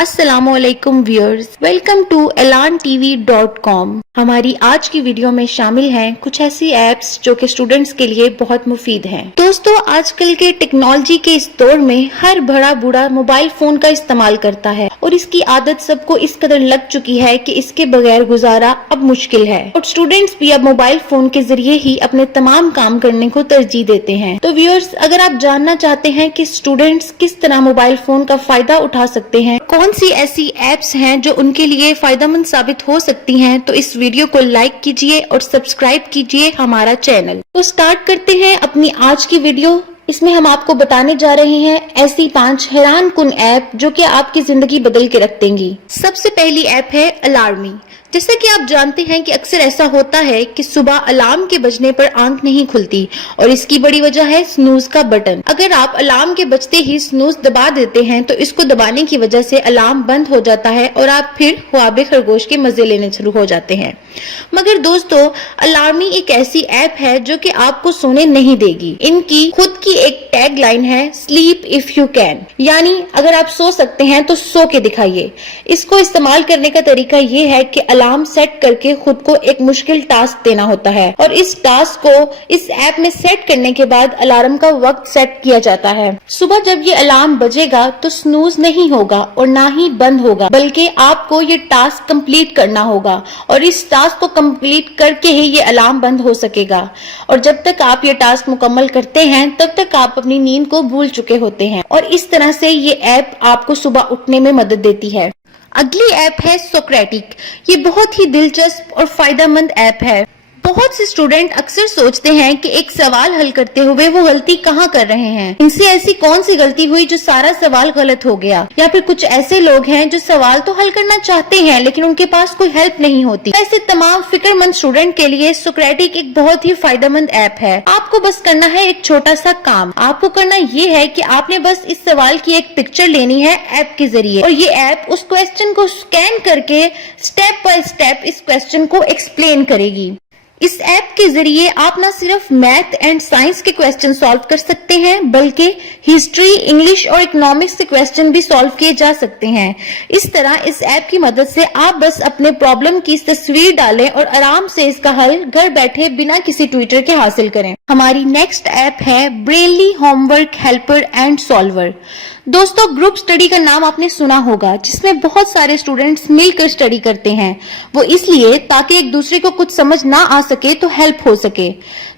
अस्सलामुअलैकुम viewers, welcome to elantv.com। हमारी आज की वीडियो में शामिल हैं कुछ ऐसी एप्स जो कि स्टूडेंट्स के लिए बहुत मुफीद हैं। दोस्तों, आजकल के टेक्नोलॉजी के इस दौर में हर बड़ा बूढ़ा मोबाइल फोन का इस्तेमाल करता है और इसकी आदत सबको इस कदर लग चुकी है कि इसके बगैर गुजारा अब मुश्किल है और स्टूडेंट्स भी अब मोबाइल फोन के जरिए ही अपने तमाम काम करने को तरजीह देते हैं। तो व्यूअर्स, अगर आप जानना चाहते हैं कि स्टूडेंट्स किस तरह मोबाइल फोन का फायदा उठा सकते हैं, कौन सी ऐसी एप्स हैं जो उनके लिए फायदेमंद साबित हो सकती हैं, तो इस वीडियो को लाइक कीजिए और सब्सक्राइब कीजिए हमारा चैनल। तो स्टार्ट करते हैं अपनी आज की वीडियो। इसमें हम आपको बताने जा रहे हैं ऐसी 5 हैरान कुन ऐप जो कि आपकी जिंदगी बदल के रख देंगी। सबसे पहली ऐप है अलार्मी। जैसे कि आप जानते हैं कि अक्सर ऐसा होता है कि सुबह अलार्म के बजने पर आंख नहीं खुलती और इसकी बड़ी वजह है स्नूज का बटन। अगर आप अलार्म के बजते ही स्नूज दबा देते हैं तो इसको दबाने की वजह से अलार्म बंद हो जाता है और आप फिर ख्वाब खरगोश के मजे लेने शुरू हो जाते हैं। मगर दोस्तों, अलार्मी एक ऐसी ऐप है जो कि आपको सोने नहीं देगी। इनकी खुद की एक टैग लाइन है, स्लीप इफ यू कैन, यानी अगर आप सो सकते हैं तो सो के दिखाइए। इसको इस्तेमाल करने का तरीका ये है कि अलार्म सेट करके खुद को एक मुश्किल टास्क देना होता है और इस टास्क को इस ऐप में सेट करने के बाद अलार्म का वक्त सेट किया जाता है। सुबह जब ये अलार्म बजेगा तो स्नूज नहीं होगा और ना ही बंद होगा, बल्कि आपको ये टास्क कंप्लीट करना होगा और इस टास्क को कंप्लीट करके ही ये अलार्म बंद हो सकेगा। और जब तक आप ये टास्क मुकम्मल करते हैं तब तक आप अपनी नींद को भूल चुके होते हैं और इस तरह से ये ऐप आपको सुबह उठने में मदद देती है। अगली ऐप है सोक्रेटिक। ये बहुत ही दिलचस्प और फायदेमंद ऐप है। बहुत से स्टूडेंट अक्सर सोचते हैं कि एक सवाल हल करते हुए वो गलती कहाँ कर रहे हैं, इनसे ऐसी कौन सी गलती हुई जो सारा सवाल गलत हो गया, या फिर कुछ ऐसे लोग हैं जो सवाल तो हल करना चाहते हैं लेकिन उनके पास कोई हेल्प नहीं होती। ऐसे तमाम फिक्रमंद स्टूडेंट के लिए सोक्रेटिक एक बहुत ही फायदेमंद ऐप है। आपको बस करना है एक छोटा सा काम। आपको करना ये है कि आपने बस इस सवाल की एक पिक्चर लेनी है ऐप के जरिए और ये ऐप उस क्वेश्चन को स्कैन करके स्टेप बाय स्टेप इस क्वेश्चन को एक्सप्लेन करेगी। इस ऐप के जरिए आप न सिर्फ मैथ एंड साइंस के क्वेश्चन सॉल्व कर सकते हैं बल्कि हिस्ट्री, इंग्लिश और इकोनॉमिक्स के क्वेश्चन भी सॉल्व किए जा सकते हैं। इस तरह इस ऐप की मदद से आप बस अपने प्रॉब्लम की तस्वीर डालें और आराम से इसका हल घर बैठे बिना किसी ट्विटर के हासिल करें। हमारी नेक्स्ट ऐप है Brainly homework helper and solver. दोस्तों, ग्रुप स्टडी का नाम आपने सुना होगा, जिसमें बहुत सारे स्टूडेंट्स मिलकर स्टडी करते हैं। वो इसलिए ताकि एक दूसरे को कुछ समझ ना आ सके तो हेल्प हो सके।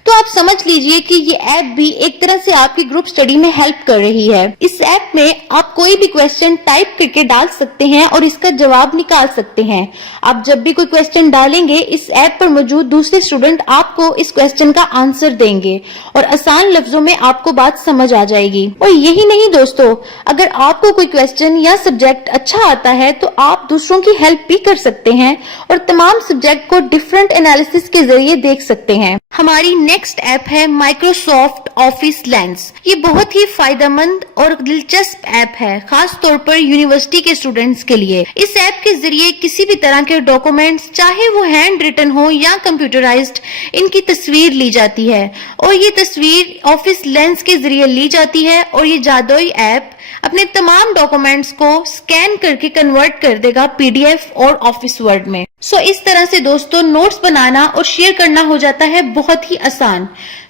तो आप समझ लीजिए कि ये ऐप भी एक तरह से आपकी ग्रुप स्टडी में हेल्प कर रही है। इस ऐप में आप कोई भी क्वेश्चन टाइप करके डाल सकते हैं और इसका जवाब निकाल सकते हैं। आप जब भी कोई क्वेश्चन डालेंगे, इस ऐप पर मौजूद दूसरे स्टूडेंट आपको इस क्वेश्चन का आंसर देंगे और आसान लफ्जों में आपको बात समझ आ जाएगी। और यही नहीं दोस्तों, अगर आपको कोई क्वेश्चन या सब्जेक्ट अच्छा आता है तो आप दूसरों की हेल्प भी कर सकते हैं और तमाम सब्जेक्ट को डिफरेंट एनालिसिस के जरिए देख सकते हैं। हमारी नेक्स्ट ऐप है माइक्रोसॉफ्ट ऑफिस लेंस। ये बहुत ही फायदेमंद और दिलचस्प ऐप है, खास तौर पर यूनिवर्सिटी के स्टूडेंट्स के लिए। इस ऐप के जरिए किसी भी तरह के डॉक्यूमेंट्स, चाहे वो हैंड रिटन हो या कंप्यूटराइज्ड, इनकी तस्वीर ली जाती है और ये तस्वीर ऑफिस लेंस के जरिए ली जाती है और ये जादुई ऐप अपने तमाम डॉक्यूमेंट्स को स्कैन करके कन्वर्ट कर देगा पीडीएफ और ऑफिस वर्ड में। इस तरह से दोस्तों, नोट्स बनाना और शेयर करना हो जाता है बहुत ही आसान।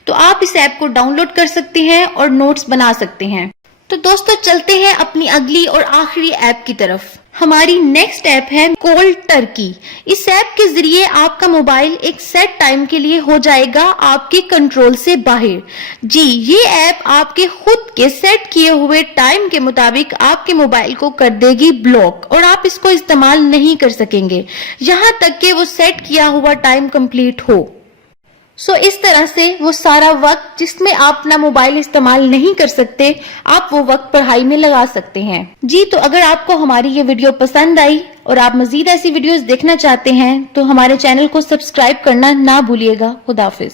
तो आप इस ऐप को डाउनलोड कर सकते हैं और नोट्स बना सकते हैं। तो दोस्तों, चलते हैं अपनी अगली और आखिरी ऐप की तरफ। हमारी नेक्स्ट ऐप है कोल्ड टर्की। इस ऐप के जरिए आपका मोबाइल एक सेट टाइम के लिए हो जाएगा आपके कंट्रोल से बाहर। जी, ये ऐप आपके खुद के सेट किए हुए टाइम के मुताबिक आपके मोबाइल को कर देगी ब्लॉक और आप इसको इस्तेमाल नहीं कर सकेंगे यहाँ तक कि वो सेट किया हुआ टाइम कंप्लीट हो। इस तरह से वो सारा वक्त जिसमें आप अपना मोबाइल इस्तेमाल नहीं कर सकते, आप वो वक्त पढ़ाई में लगा सकते हैं। जी, तो अगर आपको हमारी ये वीडियो पसंद आई और आप मजीद ऐसी वीडियोस देखना चाहते हैं तो हमारे चैनल को सब्सक्राइब करना ना भूलिएगा। खुदा हाफिज।